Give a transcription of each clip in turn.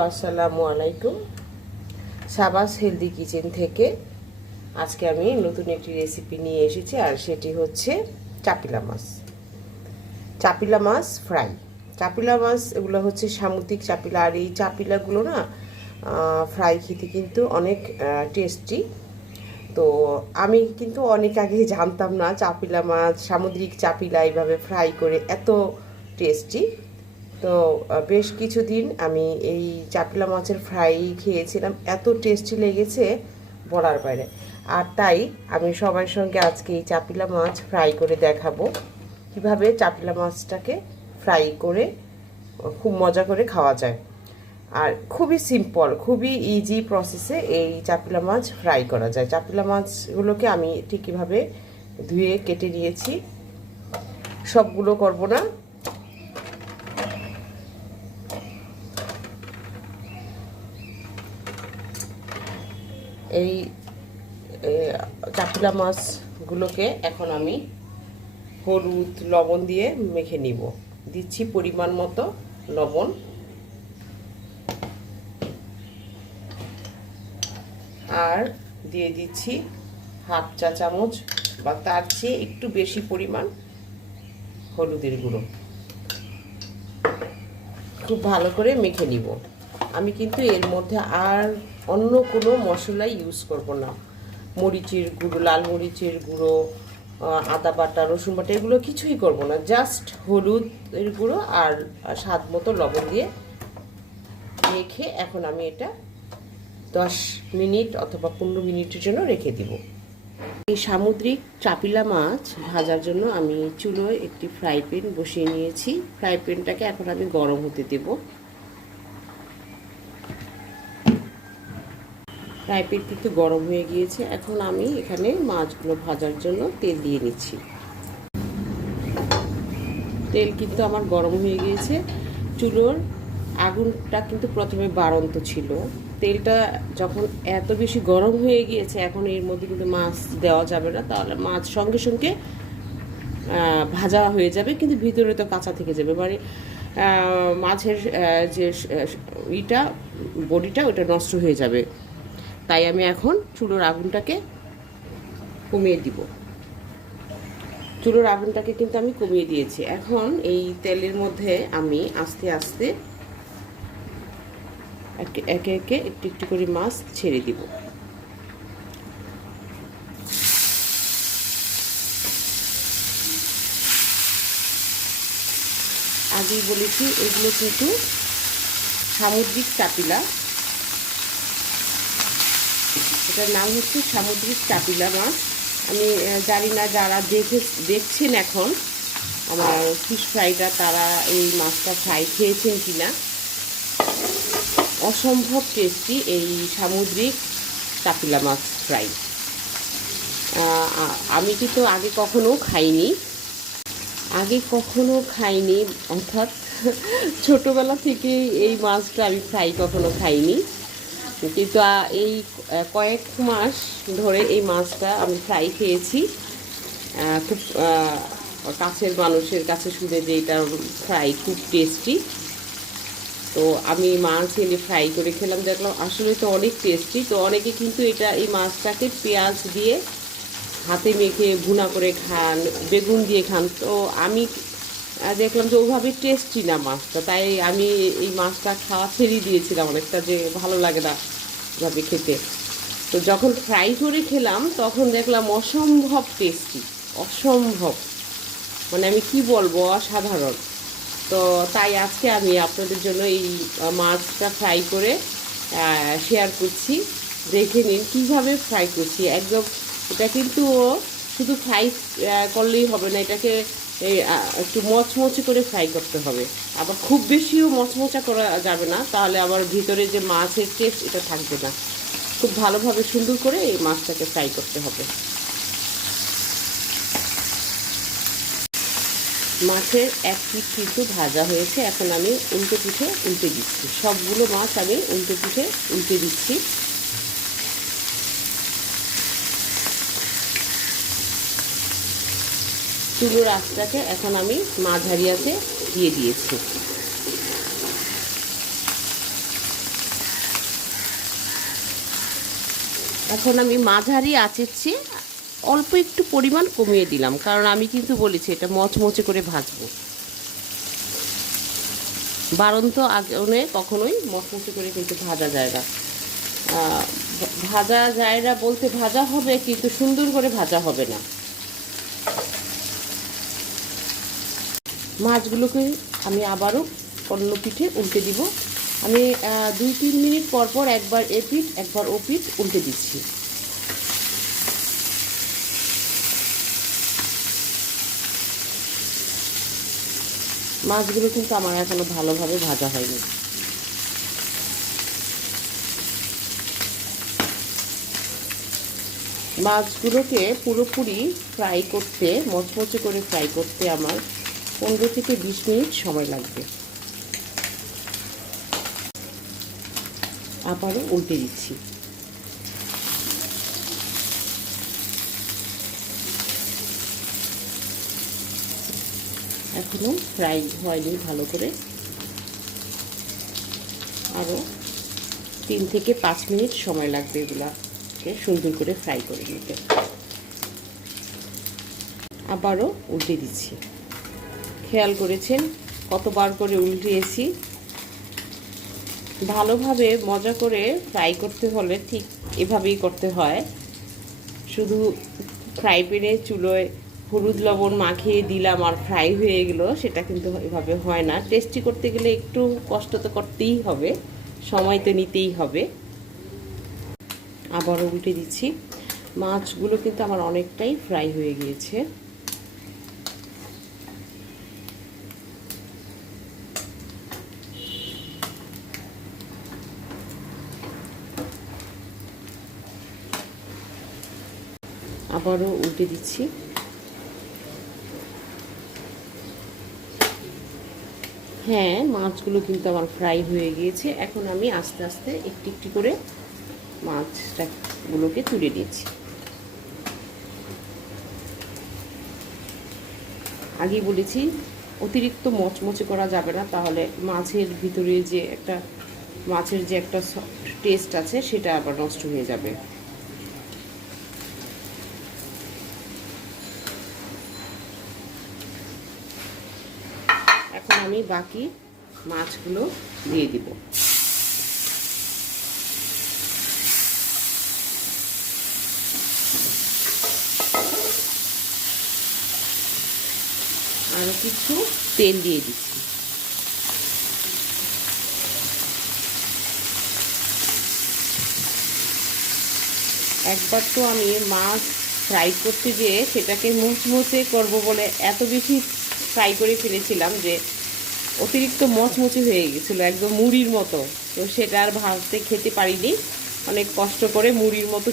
আসসালামু আলাইকুম। সাবাস হেলদি কিচেন থেকে আজকে আমি নতুন একটি রেসিপি নিয়ে এসেছি, আর সেটি হচ্ছে চাপিলা মাছ। চাপিলা মাছ ফ্রাই। চাপিলা মাছ এগুলো হচ্ছে সামুদ্রিক চাপিলা, আর এই চাপিলাগুলো না ফ্রাই খেতে কিন্তু অনেক টেস্টি। তো আমি কিন্তু অনেক আগে জানতাম না চাপিলা মাছ, সামুদ্রিক চাপিলা এইভাবে ফ্রাই করে এত টেস্টি। তো বেশ কিছুদিন আমি এই চাপিলা মাছের ফ্রাই খেয়েছিলাম, এত টেস্টি লেগেছে বলার বাইরে। আর তাই আমি সবার সঙ্গে আজকে এই চাপিলা মাছ ফ্রাই করে দেখাবো কিভাবে চাপিলা মাছটাকে ফ্রাই করে খুব মজা করে খাওয়া যায়। আর খুবই সিম্পল, খুবই ইজি প্রসেসে এই চাপিলা মাছ ফ্রাই করা যায়। চাপিলা মাছগুলোকে আমি ঠিক কীভাবে ধুয়ে কেটে নিয়েছি, সবগুলো করব না। এই চাপিলা মাছগুলোকে এখন আমি হলুদ লবণ দিয়ে মেখে নিব। দিচ্ছি পরিমাণ মতো লবণ, আর দিয়ে দিচ্ছি হাফ চা চামচ বা তার চেয়ে একটু বেশি পরিমাণ হলুদের গুঁড়ো। খুব ভালো করে মেখে নিব। আমি কিন্তু এর মধ্যে আর অন্য কোনো মশলা ইউজ করব না। মরিচের গুঁড়ো, লাল মরিচের গুঁড়ো, আদা বাটা, রসুন বাটা এগুলো কিছুই করব না। জাস্ট হলুদের গুঁড়ো আর স্বাদ মতো লবণ দিয়ে মেখে এখন আমি এটা 10 মিনিট অথবা 15 মিনিটের জন্য রেখে দিব। এই সামুদ্রিক চাপিলা মাছ ভাজার জন্য আমি চুলোয় একটি ফ্রাই প্যান বসিয়ে নিয়েছি। ফ্রাই প্যানটাকে এখন আমি গরম হতে দেব। ফ্রাই প্যান কিন্তু গরম হয়ে গিয়েছে। এখন আমি এখানে মাছগুলো ভাজার জন্য তেল দিয়ে নিচ্ছি। তেল কিন্তু আমার গরম হয়ে গিয়েছে। চুলোর আগুনটা কিন্তু প্রথমে বাড়ন্ত ছিল। তেলটা যখন এত বেশি গরম হয়ে গিয়েছে, এখন এর মধ্যে কিন্তু মাছ দেওয়া যাবে না, তাহলে মাছ সঙ্গে সঙ্গে ভাজা হয়ে যাবে, কিন্তু ভিতরে তো কাঁচা থেকে যাবে, মানে মাছের যে বডিটা ওটা নষ্ট হয়ে যাবে। তাই আমি এখন চুলোর আগুনটাকে কমিয়ে দিব। চুলোর আগুনটাকে কিন্তু আমি কমিয়ে দিয়েছি। এখন এই তেলের মধ্যে আমি আস্তে আস্তে একে একে একটু একটু করে মাছ ছেড়ে দিব। আগেই বলেছি এগুলো কিন্তু সামুদ্রিক চাপিলা। এটার নাম হচ্ছে সামুদ্রিক চাপিলা মাছ। আমি জানি না যারা দেখছেন এখন আমার ফিশ ফ্রাইটা, তারা এই মাছটা ফ্রাই খেয়েছেন কিনা। অসম্ভব টেস্টি এই সামুদ্রিক চাপিলা মাছ ফ্রাই। আমি কিন্তু আগে কখনো খাইনি, অর্থাৎ ছোটোবেলা থেকে এই মাছটা আমি ফ্রাই কখনো খাইনি। কিন্তু এই কয়েক মাস ধরে এই মাছটা আমি ফ্রাই খেয়েছি। খুব কাছের মানুষের কাছে শুনে যে এটা ফ্রাই খুব টেস্টি। তো আমি মাছ এনে ফ্রাই করে খেলাম, দেখলাম আসলে তো অনেক টেস্টি। তো অনেকে কিন্তু এই মাছটাকে পেঁয়াজ দিয়ে হাতে মেখে ভুনা করে খান, বেগুন দিয়ে খান। তো আমি দেখলাম যে ওভাবে টেস্টি না মাছটা, তাই আমি এই মাছটা খাওয়া ছেড়ে দিয়েছিলাম অনেকটা, যে ভালো লাগে না এভাবে খেতে। তো যখন ফ্রাই করে খেলাম তখন দেখলাম অসম্ভব টেস্টি, অসম্ভব, মানে আমি কি বলবো, অসাধারণ। তো তাই আজকে আমি আপনাদের জন্য এই মাছটা ফ্রাই করে শেয়ার করছি। দেখে নিন কীভাবে ফ্রাই করছি। একদম এটা কিন্তু শুধু ফ্রাই করলেই হবে না, এটাকে একটু মচমচে করে ফ্রাই করতে হবে। আবার খুব বেশিও মচমচা করা যাবে না, তাহলে আবার ভিতরে যে মাছের টেস্ট এটা থাকবে না। খুব ভালোভাবে সুন্দর করে এই মাছটাকে ফ্রাই করতে হবে। মাছের এক পিঠ কিন্তু ভাজা হয়েছে। এখন আমি উল্টে পিঠে উল্টে দিচ্ছি। সবগুলো মাছ আমি উল্টে পিঠে উল্টে দিচ্ছি। চুলোর আঁচটাকে এখন আমি মাঝারি আঁচে দিয়ে দিয়েছি। এখন আমি মাঝারি আঁচের চেয়ে অল্প একটু পরিমাণ কমিয়ে দিলাম, কারণ আমি কিন্তু বলেছি এটা মচমচে করে ভাজবো। বাড়ন্ত আগুনে কখনোই মচমচে করে কিন্তু ভাজা যায় না। ভাজা যায় না বলতে ভাজা হবে, কিন্তু সুন্দর করে ভাজা হবে না। মাছগুলোকে আমি আবারও অন্য পিঠে উল্টে দিব। আমি 2-3 মিনিট পর পর একবার এপিঠ একবার ওপিঠ উল্টে দিচ্ছি। মাছগুলো কিন্তু আমার এখনো ভালোভাবে ভাজা হয়নি। মাছগুলোকে পুরোপুরি ফ্রাই করতে, মচমচে করে ফ্রাই করতে আমার 15 থেকে 20 মিনিট সময় লাগবে। আবারও উল্টে দিচ্ছি। এখনো ফ্রাই হয়নি ভালো করে, আরও 3 থেকে 5 মিনিট সময় লাগবে এগুলাকে সুন্দর করে ফ্রাই করে নিতে। আবারও উল্টে দিচ্ছি। খেয়াল করেছেন কতবার করে উল্টিয়েছি। ভালোভাবে মজা করে ফ্রাই করতে হলে ঠিক এভাবেই করতে হয়। শুধু ফ্রাই প্যানে চুলোয় হলুদ লবণ মাখিয়ে দিলাম আর ফ্রাই হয়ে গেল, সেটা কিন্তু এভাবে হয় না। টেস্টি করতে গেলে একটু কষ্ট তো করতেই হবে, সময় তো নিতেই হবে। আবারও উল্টে দিচ্ছি। মাছগুলো কিন্তু আমার অনেকটাই ফ্রাই হয়ে গিয়েছে। আবারও উল্টে দিচ্ছি। হ্যাঁ, মাছগুলো কিন্তু আমার ফ্রাই হয়ে গিয়েছে। এখন আমি আস্তে আস্তে একটি একটি করে মাছগুলোকে তুলে নিচ্ছি। আগেই বলেছি অতিরিক্ত মচমচে করা যাবে না, তাহলে মাছের ভিতরে যে একটা টেস্ট আছে সেটা আবার নষ্ট হয়ে যাবে। এখন আমি বাকি মাছগুলো দিয়ে দিব। আরও কিছু তেল দিয়ে দিচ্ছি। একবার তো আমি মাছ ফ্রাই করতে গিয়ে সেটাকে মুচমুচে করব বলে এত বেশি ফ্রাই করে ফেলেছিলাম যে অতিরিক্ত মচমচে হয়ে গেছিলো, একদম মুড়ির মতো। তো সেটা আর ভাজতে খেতে পারিনি, অনেক কষ্ট করে মুড়ির মতো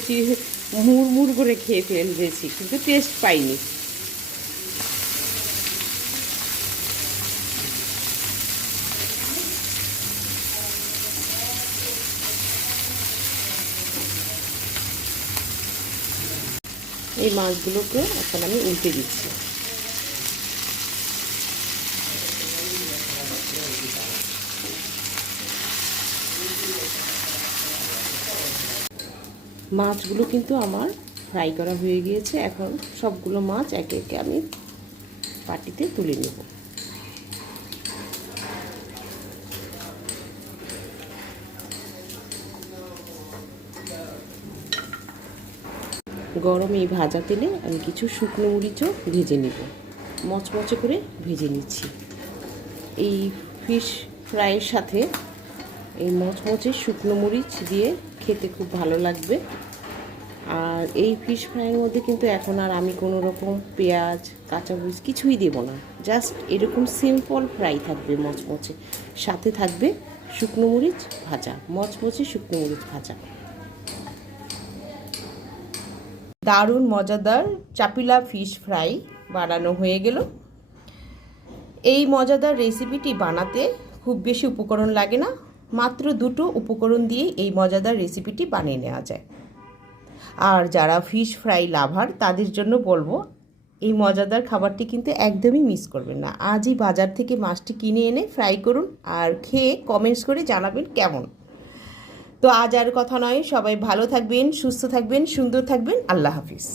মুড়মুড় করে খেয়ে ফেলেছি, কিন্তু টেস্ট পাইনি। এই মাছগুলোকে এখন আমি উল্টে দিচ্ছি। মাছগুলো কিন্তু আমার ফ্রাই করা হয়ে গিয়েছে। এখন সবগুলো মাছ একে একে আমি পাটিতে তুলে নেব। গরম এই ভাজা তেলে আমি কিছু শুকনো মরিচও ভেজে নেব, মচমচে করে ভেজে নিচ্ছি। এই ফিশ ফ্রাইয়ের সাথে এই মচমচে শুকনো মরিচ দিয়ে খেতে খুব ভালো লাগবে। আর এই ফিশ ফ্রাইয়ের মধ্যে কিন্তু এখন আর আমি কোনো রকম পেঁয়াজ কাঁচামরিচ কিছুই দেব না, জাস্ট এরকম সিম্পল ফ্রাই থাকবে মচমচে, সাথে থাকবে শুকনো মরিচ ভাজা, মচমচে শুকনো মরিচ ভাজা। দারুণ মজাদার চাপিলা ফিশ ফ্রাই বানানো হয়ে গেল। এই মজাদার রেসিপিটি বানাতে খুব বেশি উপকরণ লাগে না, মাত্র 2টো উপকরণ দিয়ে এই মজাদার রেসিপিটি বানিয়ে নেওয়া যায়। আর যারা ফিশ ফ্রাই লাভার তাদের জন্য বলবো, এই মজাদার খাবারটি কিন্তু একদমই মিস করবেন না। আজই বাজার থেকে মাছটি কিনে এনে ফ্রাই করুন আর খেয়ে কমেন্টস করে জানাবেন কেমন। তো আজ আর কথা নয়, সবাই ভালো থাকবেন, সুস্থ থাকবেন, সুন্দর থাকবেন। আল্লাহ হাফিজ।